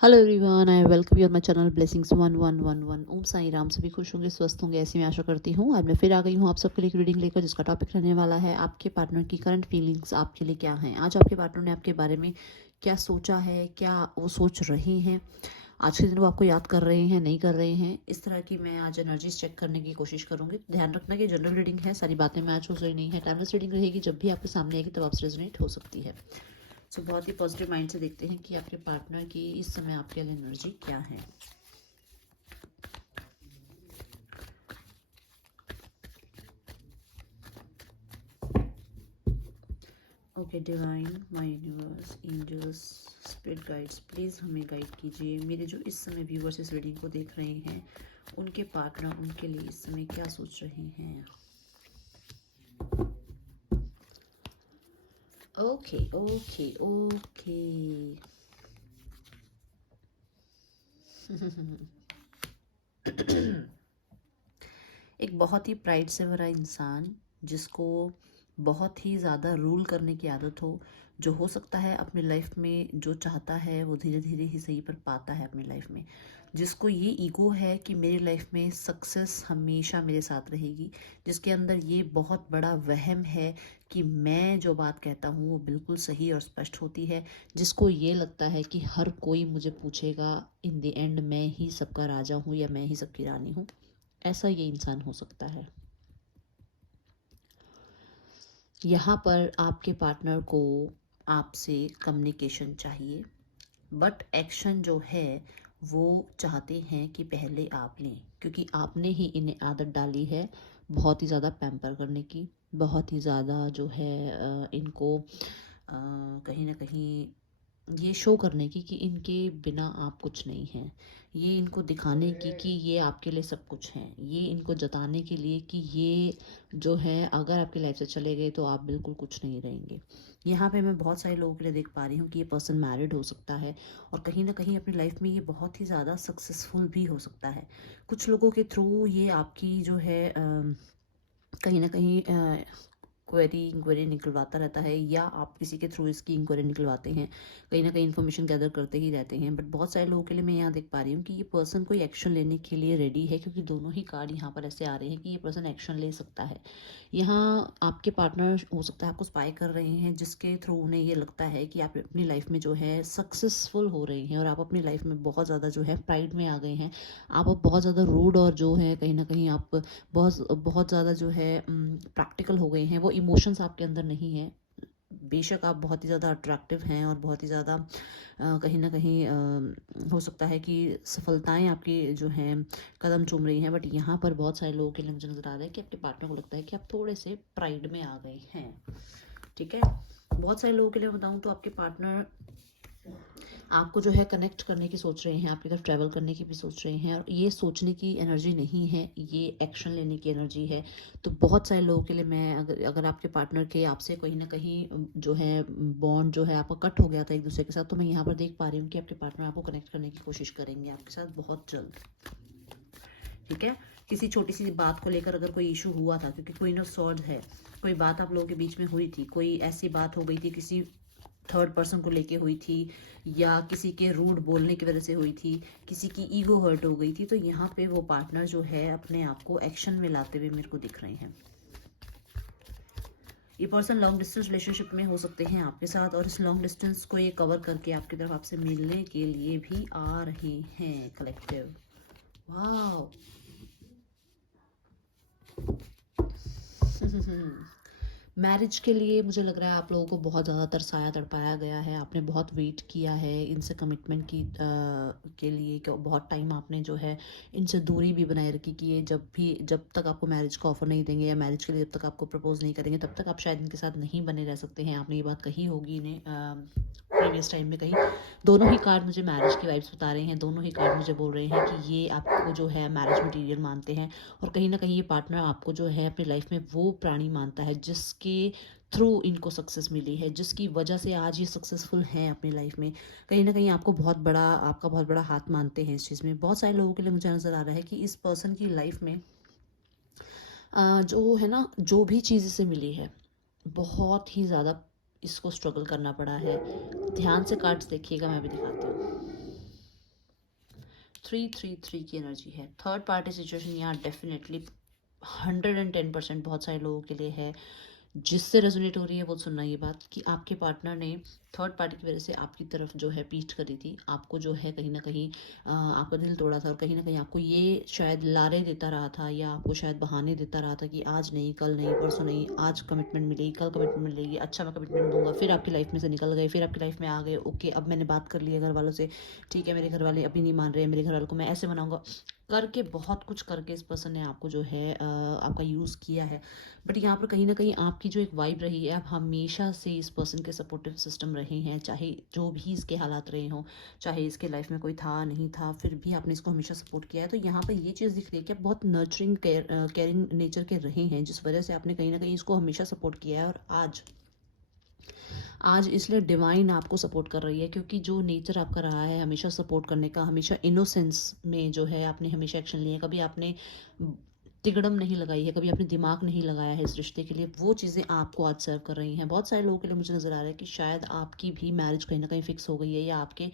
Hello everyone, I welcome you on my channel blessings 1111। Om Sai Ram. सभी खुश होंगे, स्वस्थ होंगे, ऐसी मैं आशा करती हूँ। आज मैं फिर आ गई हूँ आप सबके लिए एक रीडिंग लेकर, जिसका टॉपिक रहने वाला है आपके पार्टनर की करंट फीलिंग्स आपके लिए क्या हैं। आज आपके पार्टनर ने आपके बारे में क्या सोचा है, क्या वो सोच रहे हैं, आज के दिन वो आपको याद कर रहे हैं, नहीं कर रहे हैं, इस तरह की मैं आज एनर्जीज चेक करने की कोशिश करूंगी। ध्यान रखना कि जनरल रीडिंग है, सारी बातें मैं आज सोच रही नहीं है। टाइमलेस रीडिंग रहेगी, जब भी आपके सामने आएगी तब आपसे रेजोनेट हो सकती है। सो बहुत ही पॉजिटिव माइंड से देखते हैं कि आपके पार्टनर की इस समय आपके लिए एनर्जी क्या है। Okay divine, my universe, angels, spirit guides, please हमें गाइड कीजिए। मेरे जो इस समय व्यूवर्स इस रीडिंग को देख रहे हैं, उनके पार्टनर उनके लिए इस समय क्या सोच रहे हैं। Okay okay okay. एक बहुत ही प्राइड से भरा इंसान, जिसको बहुत ही ज़्यादा रूल करने की आदत हो, जो हो सकता है अपनी लाइफ में जो चाहता है वो धीरे धीरे ही सही पर पाता है अपनी लाइफ में, जिसको ये ईगो है कि मेरी लाइफ में सक्सेस हमेशा मेरे साथ रहेगी, जिसके अंदर ये बहुत बड़ा वहम है कि मैं जो बात कहता हूँ वो बिल्कुल सही और स्पष्ट होती है, जिसको ये लगता है कि हर कोई मुझे पूछेगा, इन द एंड मैं ही सबका राजा हूँ या मैं ही सबकी रानी हूँ। ऐसा ये इंसान हो सकता है। यहाँ पर आपके पार्टनर को आपसे कम्युनिकेशन चाहिए, बट एक्शन जो है वो चाहते हैं कि पहले आप लें, क्योंकि आपने ही इन्हें आदत डाली है बहुत ही ज़्यादा पैम्पर करने की, बहुत ही ज़्यादा जो है इनको कहीं ना कहीं ये शो करने की कि इनके बिना आप कुछ नहीं हैं, ये इनको दिखाने की कि ये आपके लिए सब कुछ हैं, ये इनको जताने के लिए कि ये जो है अगर आपकी लाइफ से चले गए तो आप बिल्कुल कुछ नहीं रहेंगे। यहाँ पे मैं बहुत सारे लोगों के लिए देख पा रही हूँ कि ये पर्सन मैरिड हो सकता है और कहीं ना कहीं अपनी लाइफ में ये बहुत ही ज़्यादा सक्सेसफुल भी हो सकता है। कुछ लोगों के थ्रू ये आपकी जो है कहीं ना कहीं क्वेरी इंक्वायरी निकलवाता रहता है, या आप किसी के थ्रू इसकी इंक्वायरी निकलवाते हैं, कहीं ना कहीं इन्फॉर्मेशन गैदर करते ही रहते हैं। बट बहुत सारे लोगों के लिए मैं यहाँ देख पा रही हूँ कि ये पर्सन कोई एक्शन लेने के लिए रेडी है, क्योंकि दोनों ही कार्ड यहाँ पर ऐसे आ रहे हैं कि ये पर्सन एक्शन ले सकता है। यहाँ आपके पार्टनर हो सकता है आपको स्पाई कर रहे हैं, जिसके थ्रू उन्हें ये लगता है कि आप अपनी लाइफ में जो है सक्सेसफुल हो रहे हैं और आप अपनी लाइफ में बहुत ज़्यादा जो है प्राइड में आ गए हैं। आप अब बहुत ज़्यादा रूड और जो है कहीं ना कहीं आप बहुत बहुत ज़्यादा जो है प्रैक्टिकल हो गए हैं, वो इमोशंस आपके अंदर नहीं है। बेशक आप बहुत ही ज़्यादा अट्रैक्टिव हैं और बहुत ही ज़्यादा कहीं ना कहीं हो सकता है कि सफलताएं आपकी जो हैं कदम चूम रही हैं, बट यहाँ पर बहुत सारे लोगों के लिए मुझे नज़र आ रहा है कि आपके पार्टनर को लगता है कि आप थोड़े से प्राइड में आ गए हैं। ठीक है, बहुत सारे लोगों के लिए बताऊँ तो आपके पार्टनर आपको जो है कनेक्ट करने की सोच रहे हैं, आपकी तरफ ट्रैवल करने की भी सोच रहे हैं, और ये सोचने की एनर्जी नहीं है, ये एक्शन लेने की एनर्जी है। तो बहुत सारे लोगों के लिए मैं अगर अगर आपके पार्टनर के आपसे कहीं ना कहीं जो है बॉन्ड जो है आपका कट हो गया था एक दूसरे के साथ, तो मैं यहाँ पर देख पा रही हूँ कि आपके पार्टनर आपको कनेक्ट करने की कोशिश करेंगे आपके साथ बहुत जल्द। ठीक है, किसी छोटी सी बात को लेकर अगर कोई इशू हुआ था, क्योंकि क्वीन ऑफ स्वॉर्ड्स है, कोई बात आप लोगों के बीच में हुई थी, कोई ऐसी बात हो गई थी किसी थर्ड पर्सन को लेके हुई थी, या किसी के रूड बोलने की वजह से हुई थी, किसी की ईगो हर्ट हो गई थी, तो यहाँ पे वो पार्टनर जो है अपने आप को एक्शन में लाते हुए मेरे को दिख रहे हैं। ये पर्सन लॉन्ग डिस्टेंस रिलेशनशिप में हो सकते हैं आपके साथ, और इस लॉन्ग डिस्टेंस को ये कवर करके आपकी तरफ आपसे मिलने के लिए भी आ रहे हैं कलेक्टिव। वाह मैरिज के लिए मुझे लग रहा है आप लोगों को बहुत ज़्यादा तरसाया तड़पाया गया है, आपने बहुत वेट किया है इनसे कमिटमेंट की के लिए, कि बहुत टाइम आपने जो है इनसे दूरी भी बनाए रखी कि ये जब तक आपको मैरिज का ऑफर नहीं देंगे या मैरिज के लिए जब तक आपको प्रपोज नहीं करेंगे तब तक आप शायद इनके साथ नहीं बने रह सकते हैं। आपने ये बात कही होगी इन्हें प्रीवियस टाइम में कहीं। दोनों ही कार्ड मुझे मैरिज की वाइब्स बता रहे हैं, दोनों ही कार्ड मुझे बोल रहे हैं कि ये आपको जो है मैरिज मटीरियल मानते हैं, और कहीं ना कहीं ये पार्टनर आपको जो है अपनी लाइफ में वो प्राणी मानता है जिसके थ्रू इनको सक्सेस मिली है, जिसकी वजह से आज ये सक्सेसफुल हैं अपनी लाइफ में। कहीं ना कहीं आपको आपका बहुत बड़ा हाथ मानते हैं इस चीज़ में। बहुत सारे लोगों के लिए मुझे नज़र आ रहा है कि इस पर्सन की लाइफ में जो है ना, जो भी चीज़ इसे मिली है बहुत ही ज़्यादा इसको स्ट्रगल करना पड़ा है। ध्यान से कार्ड्स देखिएगा, मैं भी दिखाती हूँ। 3-3-3 की एनर्जी है। थर्ड पार्टी सिचुएशन यहाँ डेफिनेटली 110% बहुत सारे लोगों के लिए है। जिससे रेजोनेट हो रही है वो सुनना ये बात कि आपके पार्टनर ने थर्ड पार्टी की वजह से आपकी तरफ जो है पीठ करी थी, आपको जो है कहीं ना कहीं आपका दिल तोड़ा था, और कहीं ना कहीं आपको ये शायद लारे देता रहा था या आपको शायद बहाने देता रहा था कि आज नहीं, कल नहीं, परसों नहीं, आज कमिटमेंट मिलेगी, कल कमिटमेंट मिलेगी, अच्छा मैं कमिटमेंट दूंगा। फिर आपकी लाइफ में से निकल गए, फिर आपकी लाइफ में आ गए, ओके अब मैंने बात कर ली है घर वालों से, ठीक है मेरे घर वाले अभी नहीं मान रहे, मेरे घर वालों को मैं ऐसे मनाऊंगा करके, बहुत कुछ करके इस पर्सन ने आपको जो है आपका यूज़ किया है। बट यहाँ पर कहीं ना कहीं आपकी जो एक वाइब रही है, आप हमेशा से इस पर्सन के सपोर्टिव सिस्टम रहे हैं, चाहे जो भी इसके हालात रहे हों, चाहे इसके लाइफ में कोई था नहीं था, फिर भी आपने इसको हमेशा सपोर्ट किया है। तो यहाँ पर ये चीज़ दिख रही है कि आप बहुत नर्चरिंग केयरिंग नेचर के रहे हैं, जिस वजह से आपने कहीं ना कहीं इसको हमेशा सपोर्ट किया है। और आज इसलिए डिवाइन आपको सपोर्ट कर रही है, क्योंकि जो नेचर आपका रहा है हमेशा सपोर्ट करने का, हमेशा इनोसेंस में जो है आपने हमेशा एक्शन लिए, कभी आपने तिगड़म नहीं लगाई है, कभी आपने दिमाग नहीं लगाया है इस रिश्ते के लिए, वो चीज़ें आपको आज सर्व कर रही हैं। बहुत सारे लोगों के लिए मुझे नज़र आ रहा है कि शायद आपकी भी मैरिज कहीं ना कहीं फिक्स हो गई है, या आपके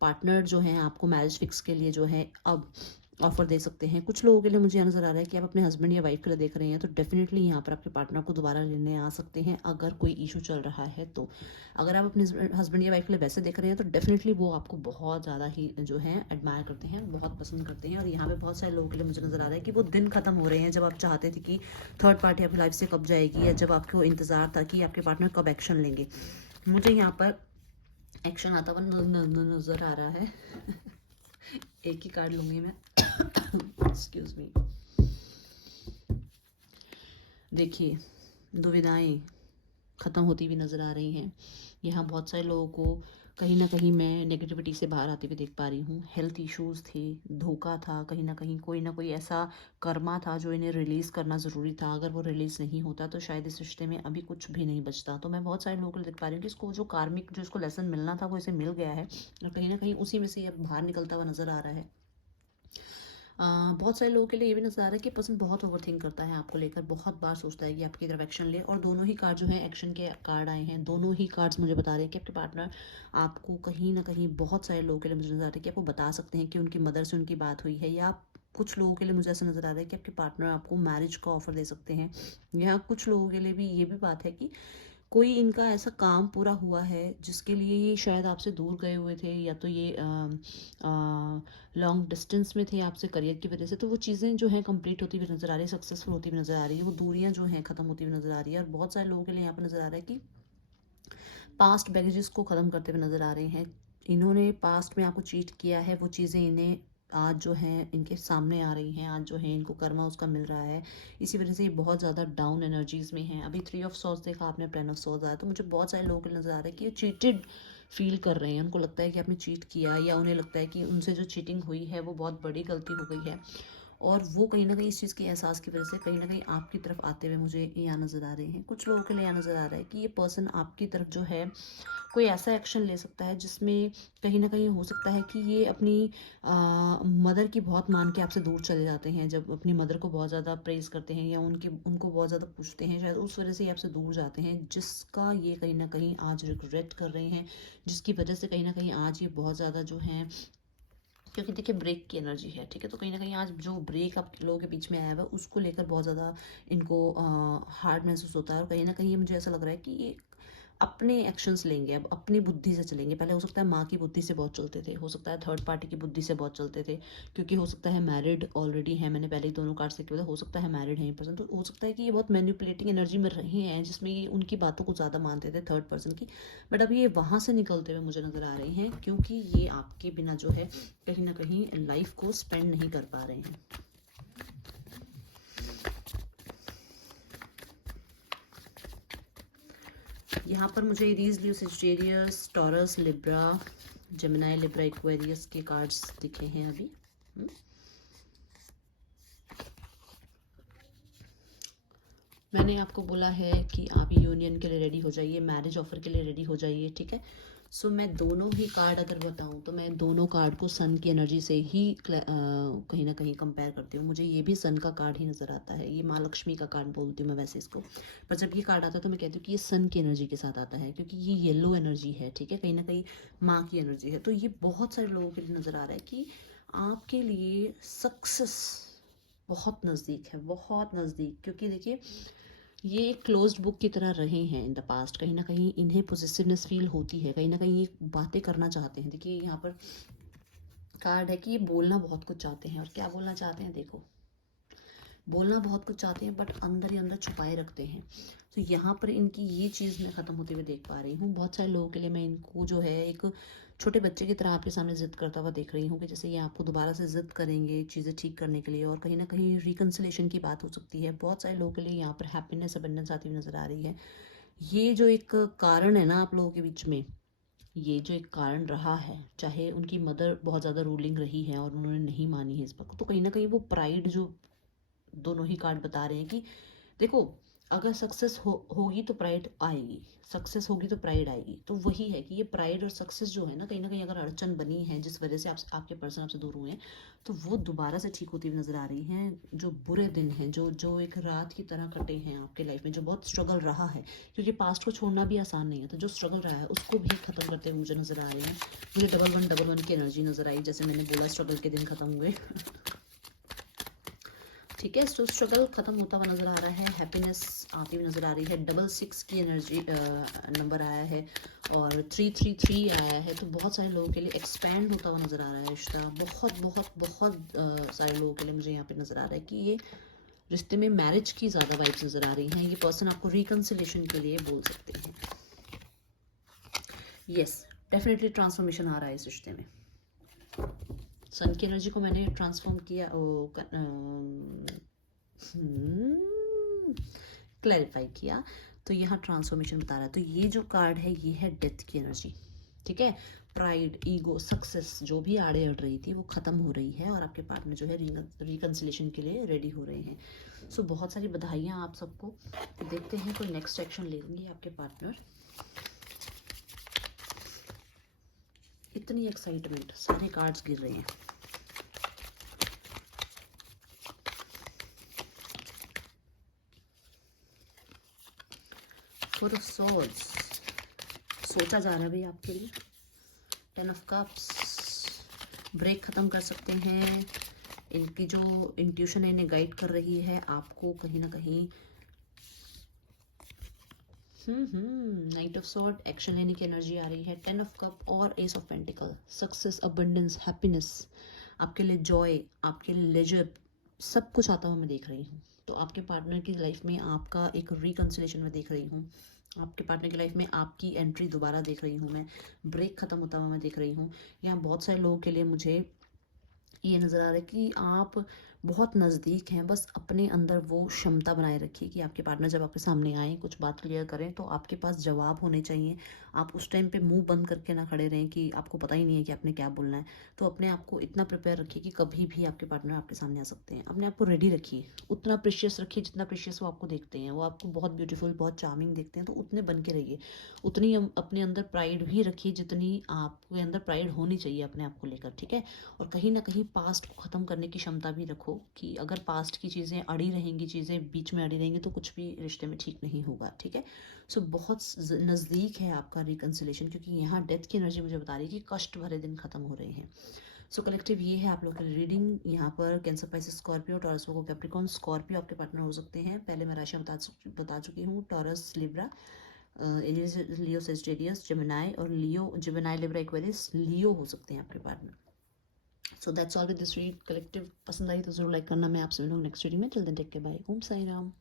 पार्टनर जो हैं आपको मैरिज फिक्स के लिए जो है अब ऑफर दे सकते हैं। कुछ लोगों के लिए मुझे नज़र आ रहा है कि आप अपने हस्बैंड या वाइफ के लिए देख रहे हैं, तो डेफिनेटली यहाँ पर आपके पार्टनर को दोबारा लेने आ सकते हैं अगर कोई इशू चल रहा है। तो अगर आप अपने हस्बैंड या वाइफ के लिए वैसे देख रहे हैं तो डेफिनेटली वो आपको बहुत ज़्यादा ही जो है एडमायर करते हैं, बहुत पसंद करते हैं। और यहाँ पे बहुत सारे लोगों के लिए मुझे नज़र आ रहा है कि वो दिन खत्म हो रहे हैं जब आप चाहते थे कि थर्ड पार्टी आपकी लाइफ से कब जाएगी, या जब आपको इंतज़ार था कि आपके पार्टनर कब एक्शन लेंगे। मुझे यहाँ पर एक्शन आता हुआ नज़र आ रहा है। एक ही कार्ड लूँगी मैं। Excuse me. देखिए, दुविधाएं ख़त्म होती हुई नज़र आ रही हैं। यहाँ बहुत सारे लोगों को कहीं ना कहीं मैं नेगेटिविटी से बाहर आते हुए देख पा रही हूँ। हेल्थ इश्यूज़ थे, धोखा था, कहीं ना कहीं कोई ना कोई ऐसा कर्मा था जो इन्हें रिलीज़ करना ज़रूरी था। अगर वो रिलीज़ नहीं होता तो शायद इस रिश्ते में अभी कुछ भी नहीं बचता। तो मैं बहुत सारे लोगों को देख पा रही हूँ कि इसको जो कार्मिक जो इसको लेसन मिलना था वो इसे मिल गया है, और कहीं ना कहीं उसी में से अब बाहर निकलता हुआ नज़र आ रहा है। बहुत सारे लोगों के लिए ये भी नज़र आ रहा है कि पर्सन बहुत ओवर थिंक करता है आपको लेकर, बहुत बार सोचता है कि आपकी तरफ एक्शन ले। और दोनों ही कार्ड जो है एक्शन के कार्ड आए हैं, दोनों ही कार्ड्स मुझे बता रहे हैं कि आपके पार्टनर आपको कहीं ना कहीं, बहुत सारे लोगों के लिए मुझे नज़र आ रहा है कि आपको बता सकते हैं कि उनकी मदर से उनकी बात हुई है, या कुछ लोगों के लिए मुझे ऐसा नज़र आ रहा है कि आपके पार्टनर आपको मैरिज का ऑफर दे सकते हैं। या कुछ लोगों के लिए भी ये भी बात है कि कोई इनका ऐसा काम पूरा हुआ है जिसके लिए ये शायद आपसे दूर गए हुए थे, या तो ये लॉन्ग डिस्टेंस में थे आपसे करियर की वजह से। तो वो चीज़ें जो हैं कंप्लीट होती हुई नज़र आ रही है, सक्सेसफुल होती हुई नज़र आ रही है, वो दूरियां जो हैं ख़त्म होती हुई नज़र आ रही है। और बहुत सारे लोगों के लिए यहाँ पर नज़र आ रहा है कि पास्ट बैगेजेस को ख़त्म करते हुए नज़र आ रहे हैं। इन्होंने पास्ट में आपको चीट किया है, वो चीज़ें इन्हें आज जो है इनके सामने आ रही हैं, आज जो है इनको कर्मा उसका मिल रहा है। इसी वजह से ये बहुत ज़्यादा डाउन एनर्जीज़ में हैं। अभी 3 ऑफ सॉर्ड्स देखा आपने, 10 ऑफ सॉर्ड्स आया, तो मुझे बहुत सारे लोगों को नज़र आ रहा है कि ये चीटेड फील कर रहे हैं। उनको लगता है कि आपने चीट किया, या उन्हें लगता है कि उनसे जो चीटिंग हुई है वो बहुत बड़ी गलती हो गई है, और वो कहीं ना कहीं इस चीज़ के एहसास की वजह से कहीं ना कहीं आपकी तरफ आते हुए मुझे यहाँ नज़र आ रहे हैं। कुछ लोगों के लिए यहाँ नज़र आ रहा है कि ये पर्सन आपकी तरफ जो है कोई ऐसा एक्शन ले सकता है जिसमें कहीं ना कहीं हो सकता है कि ये अपनी मदर की बहुत मान के आपसे दूर चले जाते हैं। जब अपनी मदर को बहुत ज़्यादा प्रेज करते हैं या उनको बहुत ज़्यादा पूछते हैं, शायद उस वजह से ये आपसे दूर जाते हैं, जिसका ये कहीं ना कहीं आज रिग्रेट कर रहे हैं, जिसकी वजह से कहीं ना कहीं आज ये बहुत ज़्यादा जो है, क्योंकि देखिए ब्रेक की एनर्जी है, ठीक है। तो कहीं ना कहीं आज जो ब्रेक आप लोगों के बीच में आया हुआ है उसको लेकर बहुत ज़्यादा इनको हार्ड महसूस होता है। और कहीं ना कहीं मुझे ऐसा लग रहा है कि ये अपने एक्शंस लेंगे, अब अपनी बुद्धि से चलेंगे। पहले हो सकता है माँ की बुद्धि से बहुत चलते थे, हो सकता है थर्ड पार्टी की बुद्धि से बहुत चलते थे, क्योंकि हो सकता है मैरिड ऑलरेडी है, मैंने पहले ही दोनों कार्ड से किया, हो सकता है मैरिड है ये पर्सन। तो हो सकता है कि ये बहुत मैनिपुलेटिंग एनर्जी में रहे हैं, जिसमें ये उनकी बातों को ज़्यादा मानते थे थर्ड पर्सन की। बट अब ये वहाँ से निकलते हुए मुझे नज़र आ रहे हैं, क्योंकि ये आपके बिना जो है कहीं ना कहीं लाइफ को स्पेंड नहीं कर पा रहे हैं। यहाँ पर मुझे Aries, Leo, Sagittarius, Taurus, Libra, Gemini, Libra, Aquarius के कार्ड्स दिखे हैं अभी। मैंने आपको बोला है कि आप यूनियन के लिए रेडी हो जाइए, मैरिज ऑफर के लिए रेडी हो जाइए, ठीक है। सो मैं दोनों ही कार्ड अगर बताऊं तो मैं दोनों कार्ड को सन की एनर्जी से ही कहीं ना कहीं कंपेयर करती हूँ। मुझे ये भी सन का कार्ड ही नज़र आता है, ये माँ लक्ष्मी का कार्ड बोलती हूँ मैं वैसे इसको, पर जब ये कार्ड आता है तो मैं कहती हूँ कि ये सन की एनर्जी के साथ आता है, क्योंकि ये येलो एनर्जी है, ठीक है, कहीं ना कहीं माँ की एनर्जी है। तो ये बहुत सारे लोगों के लिए नज़र आ रहा है कि आपके लिए सक्सेस बहुत नज़दीक है, बहुत नज़दीक, क्योंकि देखिए ये एक क्लोज्ड बुक की तरह रहे हैं इन द पास्ट। कहीं ना कहीं इन्हें पॉजिटिवनेस फील होती है, कहीं ना कहीं ये बातें करना चाहते हैं। देखिए यहाँ पर कार्ड है कि ये बोलना बहुत कुछ चाहते हैं, और क्या बोलना चाहते हैं, देखो बोलना बहुत कुछ चाहते हैं बट अंदर ही अंदर छुपाए रखते हैं। तो यहाँ पर इनकी ये चीज़ मैं ख़त्म होते हुए देख पा रही हूँ। बहुत सारे लोगों के लिए मैं इनको जो है एक छोटे बच्चे की तरह आपके सामने ज़िद करता हुआ देख रही हूँ कि जैसे ये आपको दोबारा से ज़िद करेंगे चीज़ें ठीक करने के लिए, और कहीं ना कहीं रिकन्सिलेशन की बात हो सकती है। बहुत सारे लोगों के लिए यहाँ पर हैप्पीनेस अबंडेंस आती हुई नज़र आ रही है। ये जो एक कारण है ना आप लोगों के बीच में, ये जो एक कारण रहा है, चाहे उनकी मदर बहुत ज़्यादा रूलिंग रही है और उन्होंने नहीं मानी है इस बात को, तो कहीं ना कहीं वो प्राइड जो दोनों ही कार्ड बता रहे हैं कि देखो अगर सक्सेस होगी तो प्राइड आएगी, सक्सेस होगी तो प्राइड आएगी। तो वही है कि ये प्राइड और सक्सेस जो है ना कहीं अगर अड़चन बनी है जिस वजह से आपके पर्सन आपसे दूर हुए हैं, तो वो दोबारा से ठीक होती हुई नजर आ रही हैं। जो बुरे दिन हैं, जो एक रात की तरह कटे हैं आपके लाइफ में, जो बहुत स्ट्रगल रहा है, क्योंकि पास्ट को छोड़ना भी आसान नहीं है, तो जो स्ट्रगल रहा है उसको भी खत्म करते हुए मुझे नजर आ रही है। मुझे डबल वन की एनर्जी नजर आई, जैसे मैंने बोला स्ट्रगल के दिन खत्म हुए। ठीक है, तो स्ट्रगल खत्म होता हुआ नजर आ रहा है, हैप्पीनेस आती हुई नजर आ रही है। 666 की एनर्जी नंबर आया है और 333 आया है, तो बहुत सारे लोगों के लिए एक्सपैंड होता हुआ नजर आ रहा है रिश्ता। बहुत बहुत बहुत सारे लोगों के लिए मुझे यहाँ पे नजर आ रहा है कि ये रिश्ते में मैरिज की ज़्यादा वाइब्स नजर आ रही हैं। ये पर्सन आपको रिकन्सिलेशन के लिए बोल सकते हैं। यस, डेफिनेटली ट्रांसफॉर्मेशन आ रहा है इस रिश्ते में। सन की एनर्जी को मैंने ट्रांसफॉर्म किया, क्लैरिफाई किया, तो यहाँ ट्रांसफॉर्मेशन बता रहा है। तो ये जो कार्ड है ये है डेथ की एनर्जी। ठीक है, प्राइड, ईगो, सक्सेस जो भी आड़े अड़ रही थी वो खत्म हो रही है, और आपके पार्टनर जो है रिकन्सिलेशन के लिए रेडी हो रहे हैं। सो बहुत सारी बधाइयाँ आप सबको। देखते हैं कोई नेक्स्ट एक्शन लेंगे आपके पार्टनर। इतनी एक्साइटमेंट, सारे कार्ड्स गिर रहे हैं। फोर ऑफ सॉर्ड्स, सोचा जा रहा है भाई आपके लिए। 10 ऑफ कप्स, ब्रेक खत्म कर सकते हैं। इनकी जो इंट्यूशन है इन्हें गाइड कर रही है आपको कहीं ना कहीं। नाइट ऑफ सॉर्ड, एक्शन लेने की एनर्जी आ रही है। 10 ऑफ कप और S of pentacle, success, abundance, happiness, आपके लिए जॉय, आपके लिए लेजर, सब कुछ आता हुआ मैं देख रही हूँ। तो आपके पार्टनर की लाइफ में आपका एक रिकन्सिलेशन में देख रही हूँ। आपके पार्टनर की लाइफ में आपकी एंट्री दोबारा देख रही हूँ मैं। ब्रेक खत्म होता हुआ मैं देख रही हूँ। यहाँ बहुत सारे लोगों के लिए मुझे ये नज़र आ रहा है कि आप बहुत नज़दीक हैं। बस अपने अंदर वो क्षमता बनाए रखिए कि आपके पार्टनर जब आपके सामने आए, कुछ बात क्लियर करें, तो आपके पास जवाब होने चाहिए। आप उस टाइम पे मुंह बंद करके ना खड़े रहें कि आपको पता ही नहीं है कि आपने क्या बोलना है। तो अपने आप को इतना प्रिपेयर रखिए कि कभी भी आपके पार्टनर आपके सामने आ सकते हैं। अपने आप को रेडी रखिए, उतना प्रीशियस रखिए जितना प्रीशियस वो आपको देखते हैं। वो आपको बहुत ब्यूटीफुल, बहुत चार्मिंग देखते हैं, तो उतने बन के रहिए। उतनी अपने अंदर प्राइड भी रखिए जितनी आपके अंदर प्राइड होनी चाहिए अपने आप को लेकर। ठीक है, और कहीं ना कहीं पास्ट को ख़त्म करने की क्षमता भी रखो कि अगर पास्ट की चीज़ें अड़ी रहेंगी, चीज़ें बीच में अड़ी रहेंगी, तो कुछ भी रिश्ते में ठीक नहीं होगा। ठीक है, सो बहुत नज़दीक है आपका रिकन्सिलेशन, क्योंकि यहाँ डेथ की एनर्जी मुझे बता रही है कि कष्ट भरे दिन खत्म हो रहे हैं। सो कलेक्टिव ये है आप लोग की रीडिंग। यहाँ पर Cancer, Pisces, Scorpio, Taurus, Virgo, Capricorn. Scorpio आपके पार्टनर हो सकते हैं, पहले मैं राशि बता चुकी हूँ। Taurus, Libra, Leo, Sagittarius, Gemini, और Leo, Gemini, Libra, Aquarius, Leo हो सकते हैं आपके partner. So that's all with this read. Collective पसंद आई तो जरूर लाइक करना। मैं आपसे मिलूंगी नेक्स्ट रीडिंग में। Till then take care, bye, Om Sai Ram.